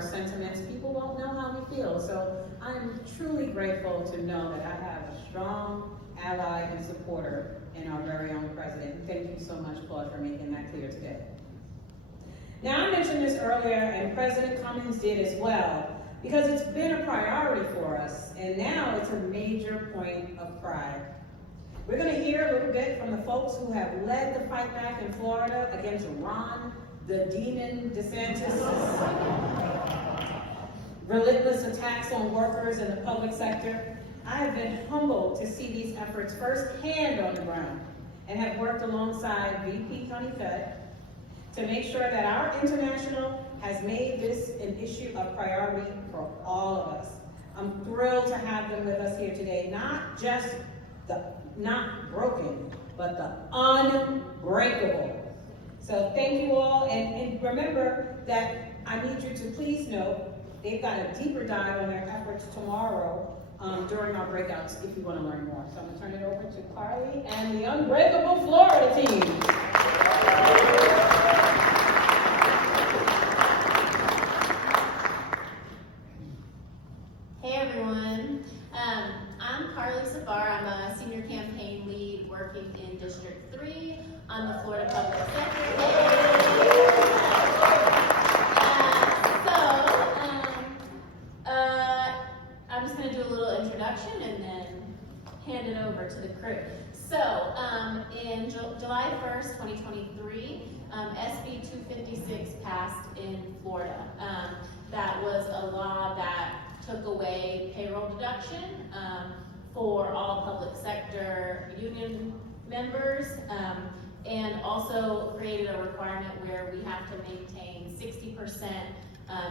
our sentiments, people won't know how we feel. So I'm truly grateful to know that I have a strong ally and supporter in our very own president. Thank you so much, Claude, for making that clear today. Now, I mentioned this earlier, and President Cummings did as well, because it's been a priority for us, and now it's a major point of pride. We're going to hear a little bit from the folks who have led the fight back in Florida against Ron, the demon DeSantis' relentless attacks on workers in the public sector. I have been humbled to see these efforts firsthand on the ground and have worked alongside VP Honeycutt to make sure that our international has made this an issue of priority for all of us. I'm thrilled to have them with us here today, not just the not broken, but the unbreakable. So thank you all, and remember that I need you to please note they've got a deeper dive on their efforts tomorrow during our breakouts if you want to learn more. So I'm going to turn it over to Carly and the Unbreakable Florida team. Hey everyone, I'm Carly Safar. I'm a senior campaign lead working in District 3 on the Florida Public Sector. I'm just going to do a little introduction and then hand it over to the crew. So, in July 1st, 2023, SB 256 passed in Florida. That was a law that took away payroll deduction for all public sector union members, and also created a requirement where we have to maintain 60%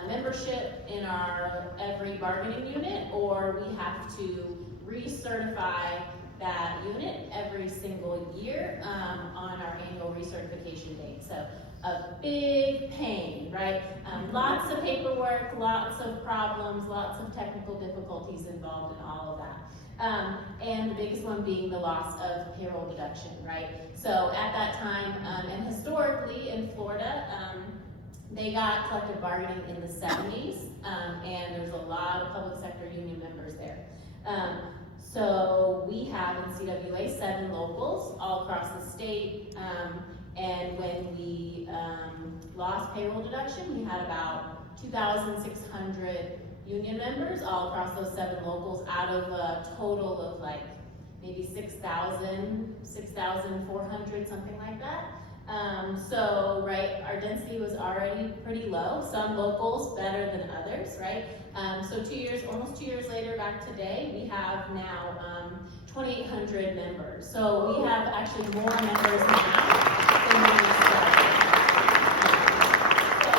membership in our every bargaining unit, or we have to recertify that unit every single year on our annual recertification date. So a big pain, right? Lots of paperwork, lots of problems, lots of technical difficulties involved in all of that. And the biggest one being the loss of payroll deduction, right? So at that time, and historically in Florida, they got collective bargaining in the 70s, and there's a lot of public sector union members there. So we have in CWA 7 locals all across the state, and when we lost payroll deduction, we had about 2,600 union members all across those 7 locals out of a total of like maybe 6,000, 6,400, something like that. So, right, our density was already pretty low, some locals better than others, right? So almost 2 years later, back today, we have now 2,800 members. So we have actually more members now than when we started. So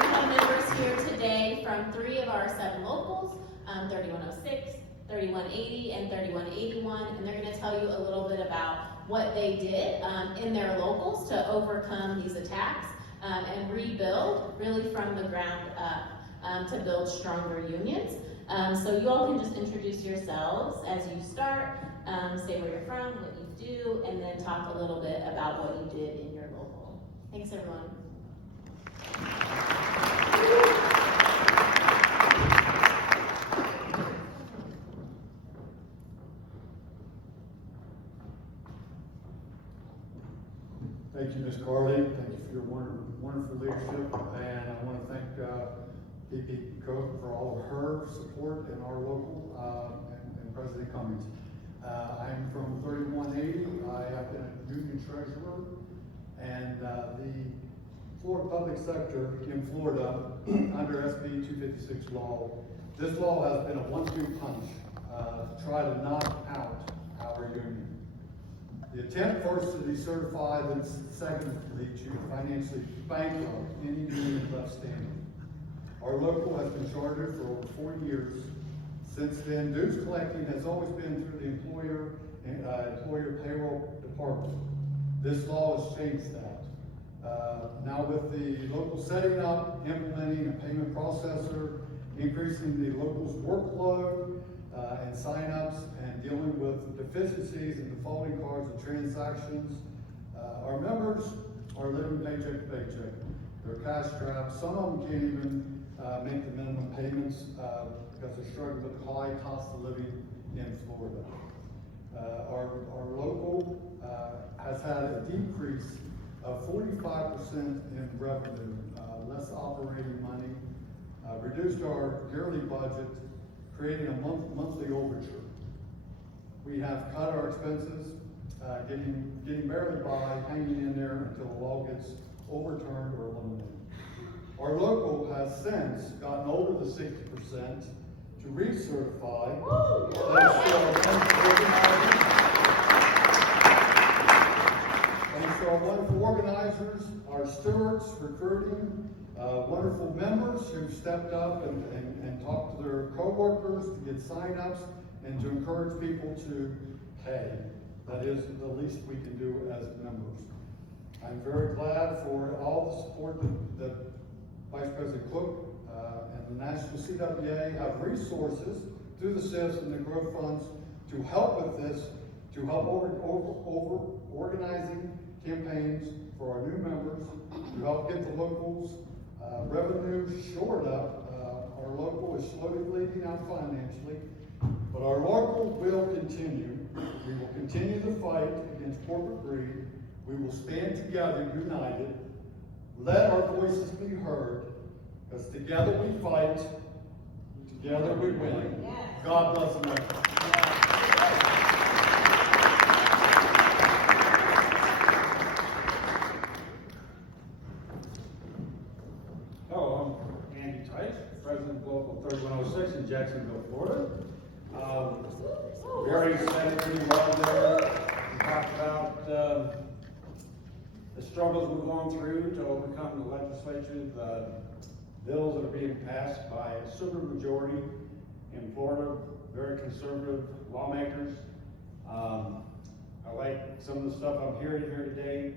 we have members here today from 3 of our 7 locals, 3106, 3180, and 3181, and they're going to tell you a little bit about what they did in their locals to overcome these attacks and rebuild really from the ground up to build stronger unions. So you all can just introduce yourselves as you start, say where you're from, what you do, and then talk a little bit about what you did in your local. Thanks, everyone. Thank you, Ms. Carly. Thank you for your wonderful leadership. And I want to thank VP Cook for all of her support in our local and President Cummings. I'm from 3180. I have been a union treasurer. And the Florida public sector in Florida, under SB 256 law, this law has been a one-two punch to try to knock out our union. The attempt first to decertify, then secondly to financially bankrupt any union left standing. Our local has been chartered for over 40 years. Since then, dues collecting has always been through the employer payroll department. This law has changed that. Now with the local setting up, implementing a payment processor, increasing the local's workload, and sign-ups, and dealing with deficiencies and defaulting cards and transactions. Our members are living paycheck to paycheck. They're cash strapped. Some of them can't even make the minimum payments, because they're struggling with the high cost of living in Florida. Our local, has had a decrease of 45% in revenue, less operating money, reduced our yearly budget, creating a monthly overture. We have cut our expenses, getting barely by, hanging in there until the law gets overturned or eliminated. Our local has since gotten over the 60% to recertify. Thanks to our wonderful organizers, our stewards, recruiting, wonderful members who've stepped up and talked to their coworkers to get sign-ups and to encourage people to pay. That is the least we can do as members. I'm very glad for all the support that Vice President Cook and the National CWA have resources through the CIFs and the growth funds to help with this, to help organizing campaigns for our new members, to help get the locals revenue shored up. Our local is slowly bleeding out financially, but our local will continue. We will continue the fight against corporate greed. We will stand together, united. Let our voices be heard, because together we fight, together we win. Yes. God bless America. Hello, I'm Andy Tice, President of Local 3106 in Jacksonville, Florida. Very excited to be involved there. We talked about the struggles we're going through to overcome the legislature, the bills that are being passed by a super majority in Florida, very conservative lawmakers. I like some of the stuff I'm hearing here today.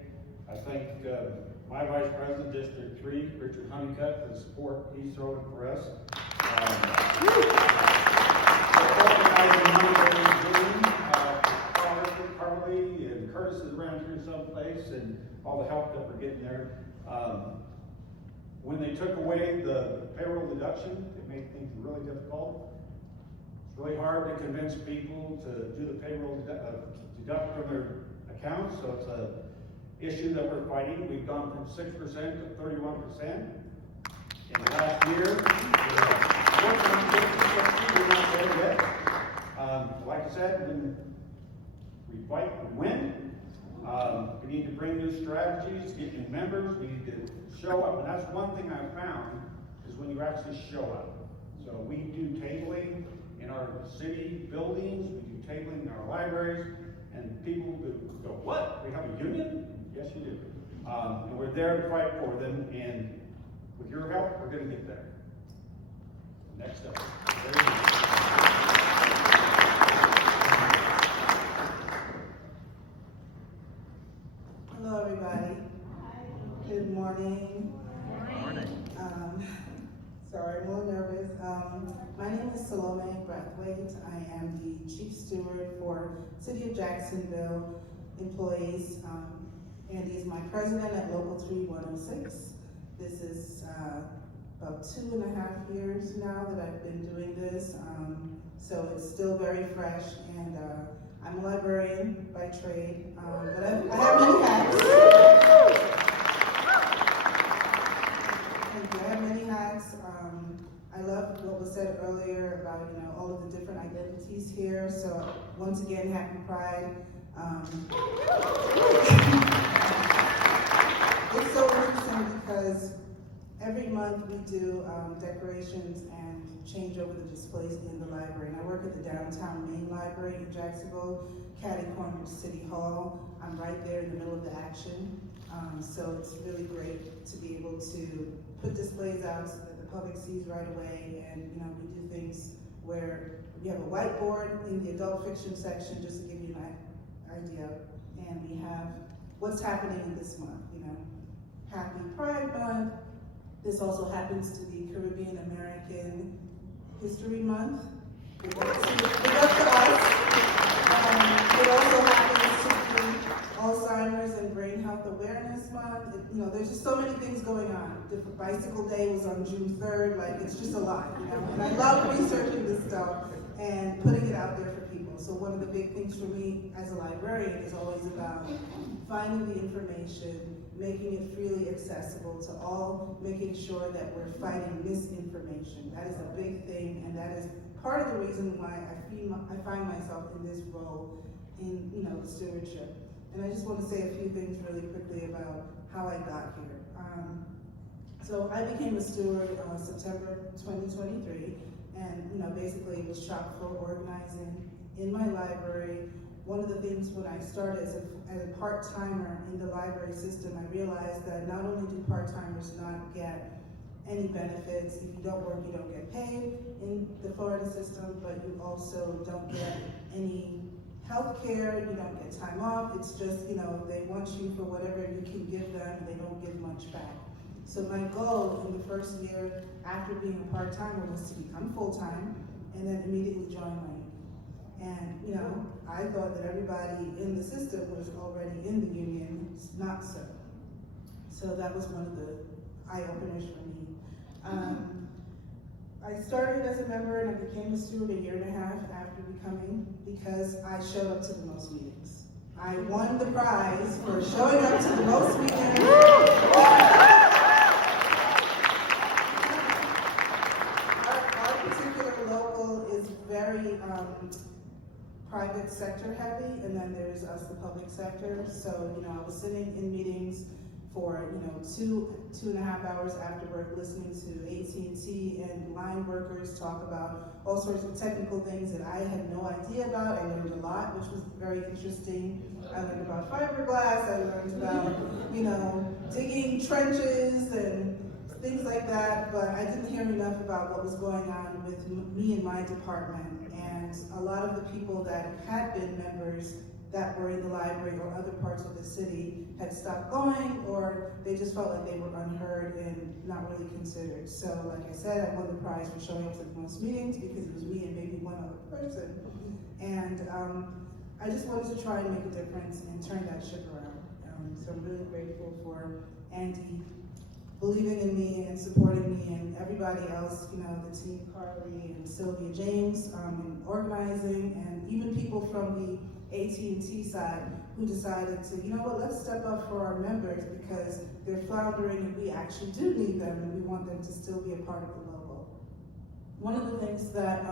I thank my Vice President, District 3, Richard Honeycutt, for the support he's throwing for us. Carly and Curtis is around here someplace, and all the help that we're getting there. When they took away the payroll deduction, it made things really difficult. It's really hard to convince people to do the payroll deduct from their accounts, so it's a issue that we're fighting. We've gone from 6% to 31%. In the last year, we're not there yet. Like I said, when we fight, we win. We need to bring new strategies, get new members, we need to show up, and that's one thing I found, is when you actually show up. So we do tabling in our city buildings, we do tabling in our libraries, and people go, what? We have a union? Yes, you do. And we're there to fight for them, and with your help, we're going to get there. Next up. Hello, everybody. Good morning. Sorry, I'm a little nervous. My name is Salome Brathwaite. I am the Chief Steward for City of Jacksonville employees. Andy is my president at Local 3106. This is about 2.5 years now that I've been doing this. So it's still very fresh, and I'm a librarian by trade, but I have many hats. I have many hats. I love what was said earlier about all of the different identities here. So once again, happy Pride. It's so interesting because every month we do decorations and change over the displays in the library. And I work at the downtown main library in Jacksonville, catty corner to City Hall. I'm right there in the middle of the action. So it's really great to be able to put displays out so that the public sees right away. And we do things where we have a whiteboard in the adult fiction section, just to give you an idea. And we have what's happening in this month, Happy Pride Month. This also happens to be Caribbean American History Month. It up to us. It also happens to be Alzheimer's and Brain Health Awareness Month. month. You know, there's just so many things going on. The Bicycle Day was on June 3rd, like, it's just a lot, you know? And I love researching this stuff and putting it out there for people. So one of the big things for me as a librarian is always about finding the information, making it freely accessible to all, making sure that we're fighting misinformation. That is a big thing, and that is part of the reason why I find myself in this role in, you know, stewardship. And I just want to say a few things really quickly about how I got here. So I became a steward September 2023, and, you know, basically it was shop floor organizing in my library. One of the things when I started as a part-timer in the library system, I realized that not only do part-timers not get any benefits, if you don't work, you don't get paid in the Florida system, but you also don't get any health care, you don't get time off. It's just, you know, they want you for whatever you can give them, they don't give much back. So my goal in the first year after being a part-timer was to become full-time and then immediately join my union. And, you know, I thought that everybody in the system was already in the union. It's not so. So that was one of the eye-openers for me. I started as a member and I became a steward a year and a half after becoming, because I showed up to the most meetings. I won the prize for showing up to the most meetings. Our particular local is very private sector heavy, and then there's us, the public sector. So, you know, I was sitting in meetings for, you know, 2.5 hours after work, listening to AT&T and line workers talk about all sorts of technical things that I had no idea about. I learned a lot, which was very interesting. I learned about fiberglass, I learned about, you know, digging trenches and things like that, but I didn't hear enough about what was going on with me and my department. And a lot of the people that had been members that were in the library or other parts of the city had stopped going, or they just felt like they were unheard and not really considered. So like I said, I won the prize for showing up to the most meetings because it was me and maybe one other person. And I just wanted to try and make a difference and turn that ship around. So I'm really grateful for Andy believing in me and supporting me, and everybody else, you know, the team, Carly and Sylvia James, in organizing, and even people from the AT&T side who decided to, you know what, let's step up for our members because they're floundering and we actually do need them and we want them to still be a part of the logo. One of the things that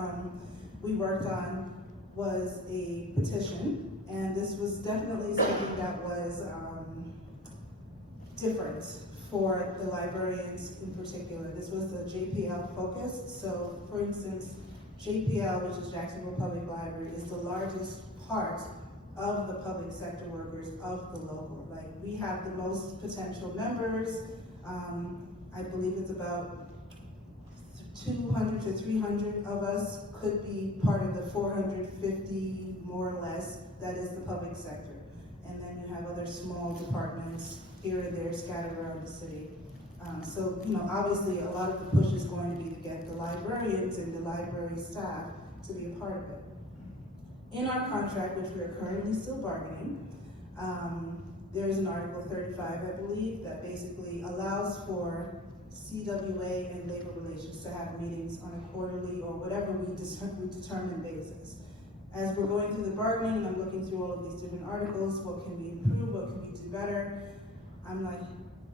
we worked on was a petition, and this was definitely something that was different for the librarians in particular. This was the JPL focused. So for instance, JPL, which is Jacksonville Public Library, is the largest part of the public sector workers of the local. Like, we have the most potential members. I believe it's about 200 to 300 of us could be part of the 450, more or less, that is the public sector. And then you have other small departments here and there scattered around the city. So, you know, obviously a lot of the push is going to be to get the librarians and the library staff to be a part of it. In our contract, which we are currently still bargaining, there's an Article 35, I believe, that basically allows for CWA and labor relations to have meetings on a quarterly or whatever we determine basis. As we're going through the bargaining and I'm looking through all of these different articles, what can we improve, what can we do better? I'm like,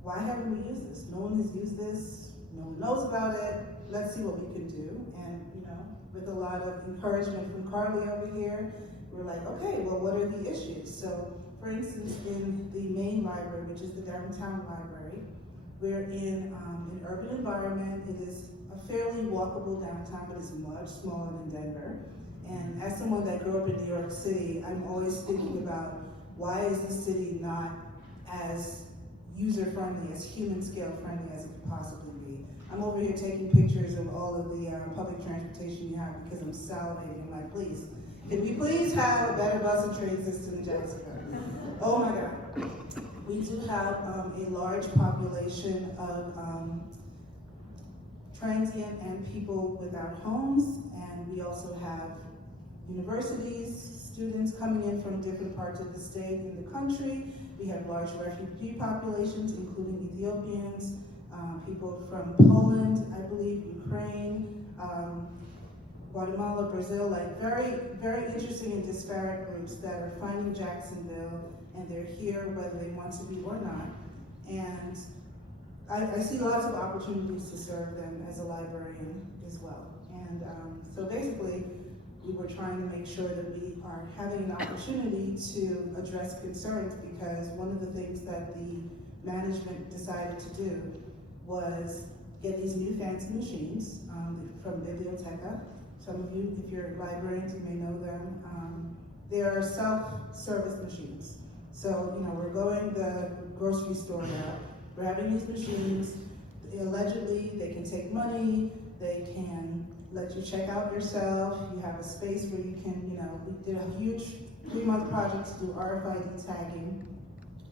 why haven't we used this? No one has used this, no one knows about it, let's see what we can do. And, you know, with a lot of encouragement from Carly over here, we're like, okay, well, what are the issues? So, for instance, in the main library, which is the downtown library, we're in an urban environment. It is a fairly walkable downtown, but it's much smaller than Denver. And as someone that grew up in New York City, I'm always thinking about why is the city not as user-friendly, as human-scale friendly as it could possibly be. I'm over here taking pictures of all of the public transportation you have because I'm salivating. I'm like, please, can we please have a better bus and train system in Jacksonville? Oh my God. We do have a large population of transient and people without homes, and we also have universities, students coming in from different parts of the state and the country. We have large refugee populations, including Ethiopians, people from Poland, I believe, Ukraine, Guatemala, Brazil, like very, very interesting and disparate groups that are finding Jacksonville, and they're here whether they want to be or not. And I see lots of opportunities to serve them as a librarian as well. And so basically, we were trying to make sure that we are having an opportunity to address concerns, because one of the things that the management decided to do was get these new fancy machines from Biblioteca. Some of you, if you're librarians, you may know them. They are self-service machines. So, we're going the grocery store now. We're having these machines. Allegedly, they can take money. They can let you check out yourself. You have a space where you can, we did a huge 3-month project to do RFID tagging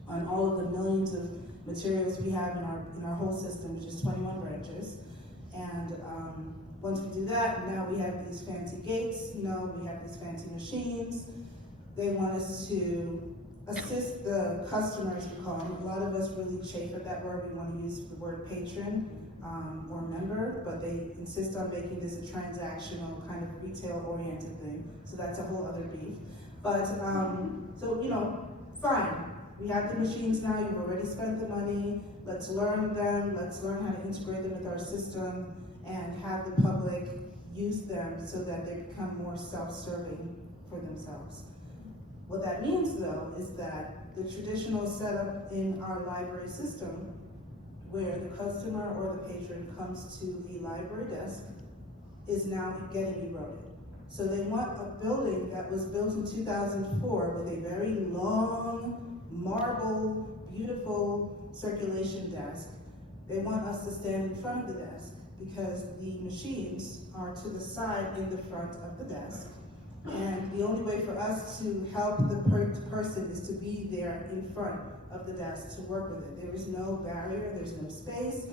on all of the millions of materials we have in our whole system, which is 21 branches. And once we do that, now we have these fancy gates, we have these fancy machines. They want us to assist the customers, we call them. A lot of us really chafe at that word. We want to use the word patron or member, but they insist on making this a transactional kind of retail-oriented thing. So that's a whole other beef. But, fine. We have the machines now, you've already spent the money. Let's learn them, let's learn how to integrate them with our system and have the public use them so that they become more self-serving for themselves. What that means, though, is that the traditional setup in our library system, where the customer or the patron comes to the library desk, is now getting eroded. So they want a building that was built in 2004 with a very long, marble, beautiful circulation desk. They want us to stand in front of the desk because the machines are to the side in the front of the desk. And the only way for us to help the person is to be there in front of the desk to work with it. There is no barrier, there's no space.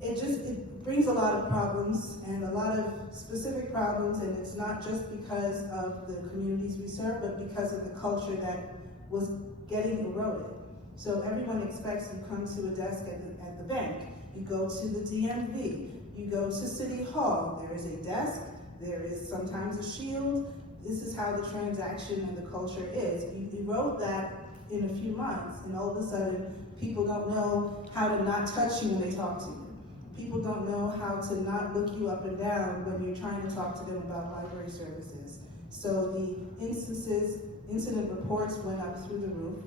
It brings a lot of problems and a lot of specific problems, and it's not just because of the communities we serve, but because of the culture that was getting eroded. So everyone expects you come to a desk at the bank, you go to the DMV, you go to City Hall, there is a desk, there is sometimes a shield. This is how the transaction and the culture is. You erode that in a few months, and all of a sudden, people don't know how to not touch you when they talk to you. People don't know how to not look you up and down when you're trying to talk to them about library services. So the incident reports went up through the roof.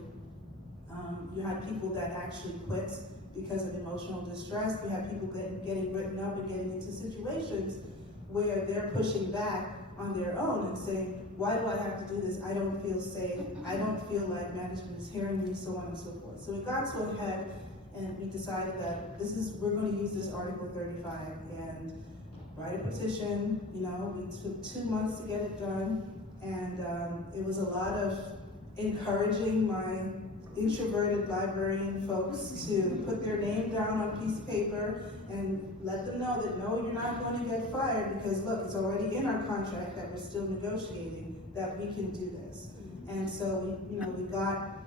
You had people that actually quit because of emotional distress. You had people getting written up and getting into situations where they're pushing back on their own and saying, why do I have to do this? I don't feel safe. I don't feel like management is hearing me, so on and so forth. So it got to a head, and we decided that we're going to use this Article 35 and write a petition. We took 2 months to get it done, and it was a lot of encouraging my introverted librarian folks to put their name down on a piece of paper and let them know that no, you're not going to get fired, because look, it's already in our contract that we're still negotiating that we can do this. And so we got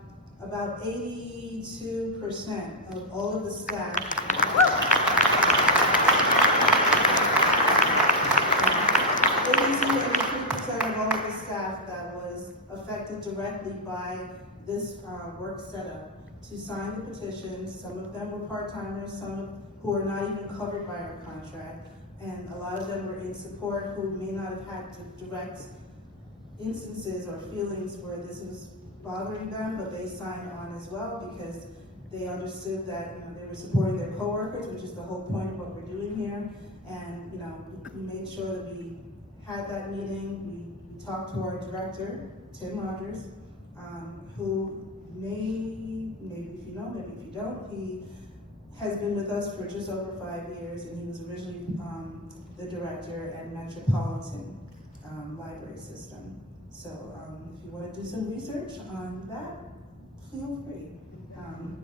about 82% of all of the staff. 83% of all of the staff that was affected directly by this work setup to sign the petitions. Some of them were part-timers, some who are not even covered by our contract, and a lot of them were in support who may not have had direct instances or feelings where this was bothering them, but they signed on as well because they understood that they were supporting their coworkers, which is the whole point of what we're doing here. And we made sure that we had that meeting. We talked to our director, Tim Rogers, who maybe if you know, maybe if you don't, he has been with us for just over 5 years, and he was originally the director at Metropolitan Library System. So if you want to do some research on that, feel free.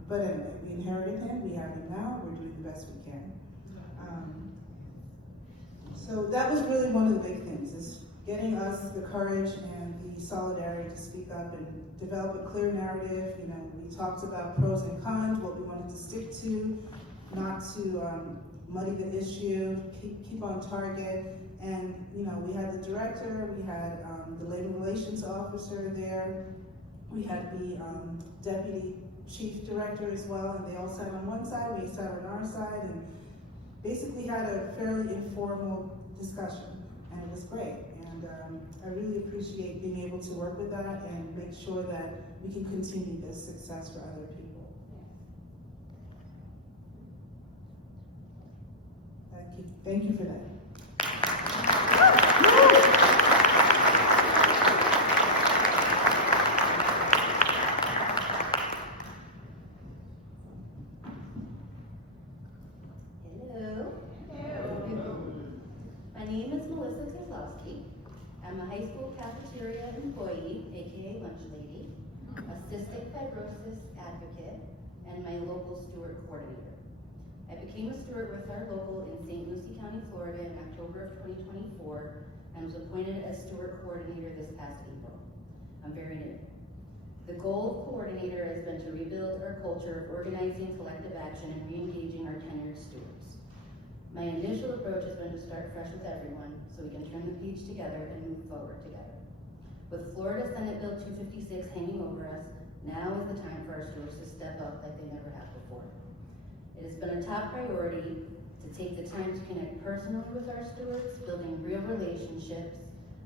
But anyway, we inherited him, we have him now, we're doing the best we can. So that was really one of the big things, is getting us the courage and the solidarity to speak up and develop a clear narrative. You know, we talked about pros and cons, what we wanted to stick to, not to muddy the issue, keep on target. And, you know, we had the director, we had the labor relations officer there, we had the deputy chief director as well, and they all sat on one side, we sat on our side, and basically had a fairly informal discussion, and it was great. And I really appreciate being able to work with that and make sure that we can continue this success for other people. Thank you for that. I'm a high school cafeteria employee, aka lunch lady, a cystic fibrosis advocate, and my local steward coordinator. I became a steward with our local in St. Lucie County, Florida in October of 2024 and was appointed as steward coordinator this past April. I'm very new. The goal of coordinator has been to rebuild our culture of organizing collective action and re-engaging our tenured stewards. My initial approach has been to start fresh with everyone so we can turn the page together and move forward together. With Florida Senate Bill 256 hanging over us, now is the time for our stewards to step up like they never have before. It has been a top priority to take the time to connect personally with our stewards, building real relationships,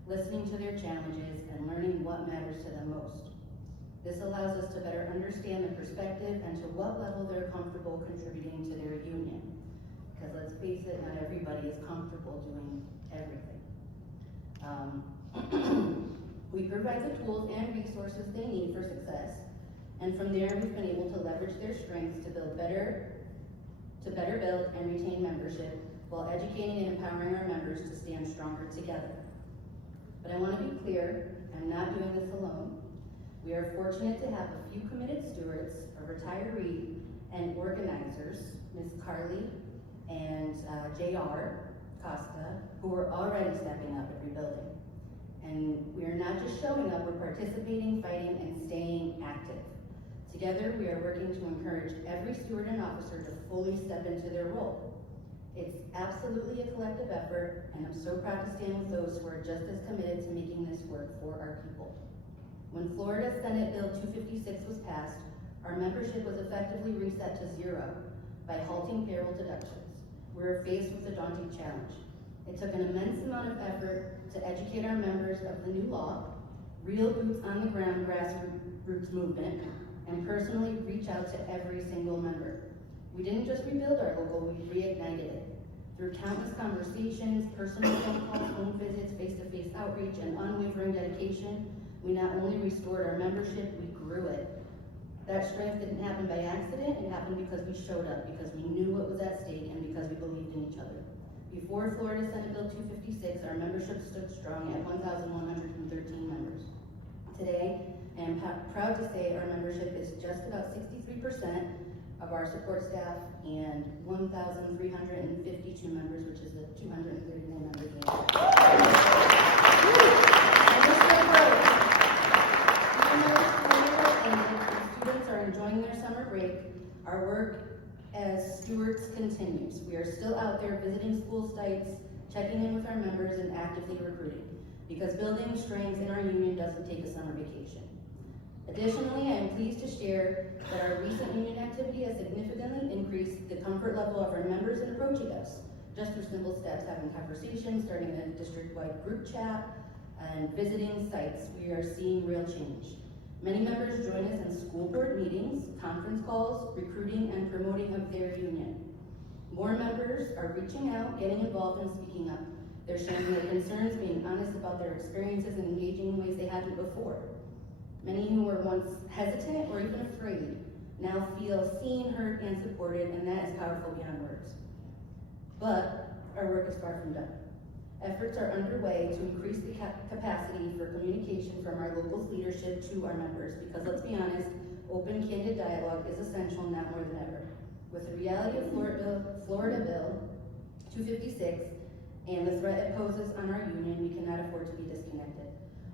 listening to their challenges, and learning what matters to them most. This allows us to better understand their perspective and to what level they're comfortable contributing to their union. Because let's face it, not everybody is comfortable doing everything. We provide the tools and resources they need for success, and from there we've been able to leverage their strengths to better build and retain membership while educating and empowering our members to stand stronger together. But I want to be clear, I'm not doing this alone. We are fortunate to have a few committed stewards, a retiree, and organizers, Ms. Carly and J.R. Costa, who are already stepping up and rebuilding. And we are not just showing up, we're participating, fighting, and staying active. Together, we are working to encourage every steward and officer to fully step into their role. It's absolutely a collective effort, and I'm so proud to stand with those who are just as committed to making this work for our people. When Florida Senate Bill 256 was passed, our membership was effectively reset to zero by halting payroll deductions. We were faced with a daunting challenge. It took an immense amount of effort to educate our members of the new law, real boots on the ground grassroots movement, and personally reach out to every single member. We didn't just rebuild our local, we reignited it. Through countless conversations, personal phone calls, home visits, face-to-face outreach, and unwavering dedication, we not only restored our membership, we grew it. That strength didn't happen by accident, it happened because we showed up, because we knew what was at stake, and because we believed in each other. Before Florida Senate Bill 256, our membership stood strong at 1,113 members. Today, I am proud to say our membership is just about 63% of our support staff and 1,352 members, which is a 239 member gain. Students are enjoying their summer break. Our work as stewards continues. We are still out there visiting school sites, checking in with our members, and actively recruiting, because building strength in our union doesn't take a summer vacation. Additionally, I am pleased to share that our recent union activity has significantly increased the comfort level of our members in approaching us, just through simple steps, having conversations, starting a district-wide group chat, and visiting sites. We are seeing real change. Many members join us in school board meetings, conference calls, recruiting, and promoting of their union. More members are reaching out, getting involved, and speaking up. They're sharing their concerns, being honest about their experiences, and engaging in ways they hadn't before. Many who were once hesitant or even afraid now feel seen, heard, and supported, and that is powerful beyond words. But our work is far from done. Efforts are underway to increase the capacity for communication from our local leadership to our members, because let's be honest, open, candid dialogue is essential now more than ever. With the reality of Florida Bill 256 and the threat it poses on our union, we cannot afford to be disconnected.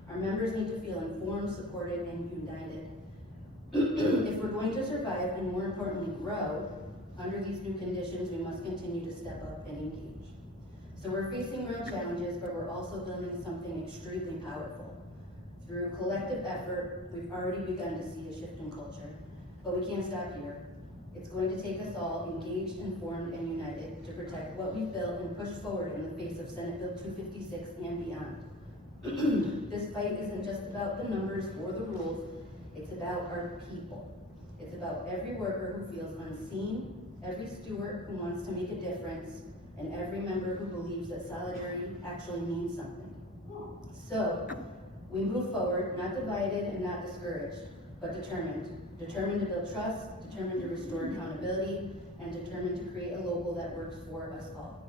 Our members need to feel informed, supported, and united. If we're going to survive and, more importantly, grow under these new conditions, we must continue to step up and engage. So we're facing real challenges, but we're also building something extremely powerful. Through collective effort, we've already begun to see a shift in culture, but we can't stop here. It's going to take us all engaged, informed, and united to protect what we've built and push forward in the face of Senate Bill 256 and beyond. This fight isn't just about the numbers or the rules, it's about our people. It's about every worker who feels unseen, every steward who wants to make a difference, and every member who believes that solidarity actually means something. So, we move forward, not divided and not discouraged, but determined. Determined to build trust, determined to restore accountability, and determined to create a local that works for us all.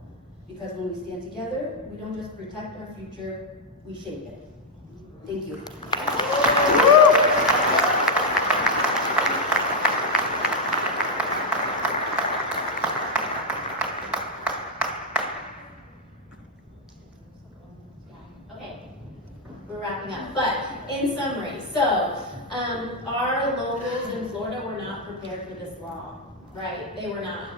Because when we stand together, we don't just protect our future, we shape it. Thank you. Okay, we're wrapping up, but in summary, so our locals in Florida were not prepared for this law, right? They were not,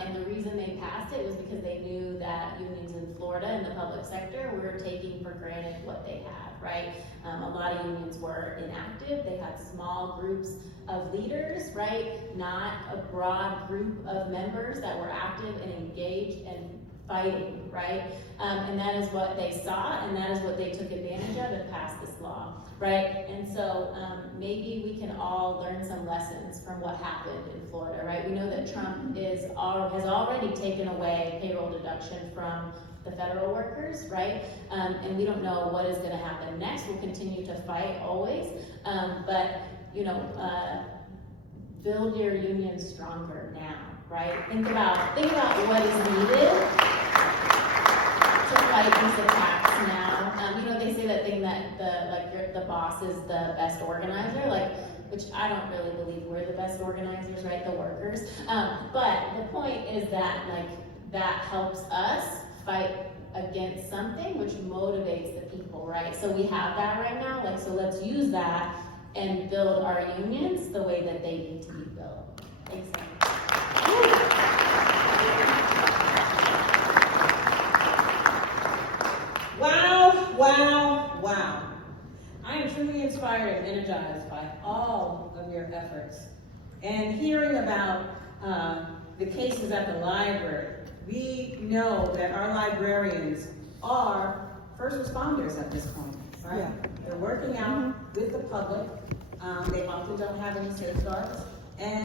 and the reason they passed it was because they knew that unions in Florida in the public sector were taking for granted what they had, right? A lot of unions were inactive. They had small groups of leaders, right? Not a broad group of members that were active and engaged and fighting, right? And that is what they saw, and that is what they took advantage of and passed this law, right? And so maybe we can all learn some lessons from what happened in Florida, right? We know that Trump has already taken away payroll deduction from the federal workers, right? And we don't know what is going to happen next. We'll continue to fight always, but you know, build your union stronger now, right? Think about what is needed to fight these attacks now. You know, they say that thing that the boss is the best organizer, which I don't really believe we're the best organizers, right? The workers. But the point is that that helps us fight against something which motivates the people, right? So we have that right now, so let's use that and build our unions the way that they need to be built. Thanks. Wow, wow, wow. I am truly inspired and energized by all of your efforts. And hearing about the cases at the library, we know that our librarians are first responders at this point, right? Yeah. They're working out with the public. They often don't have any safeguards. And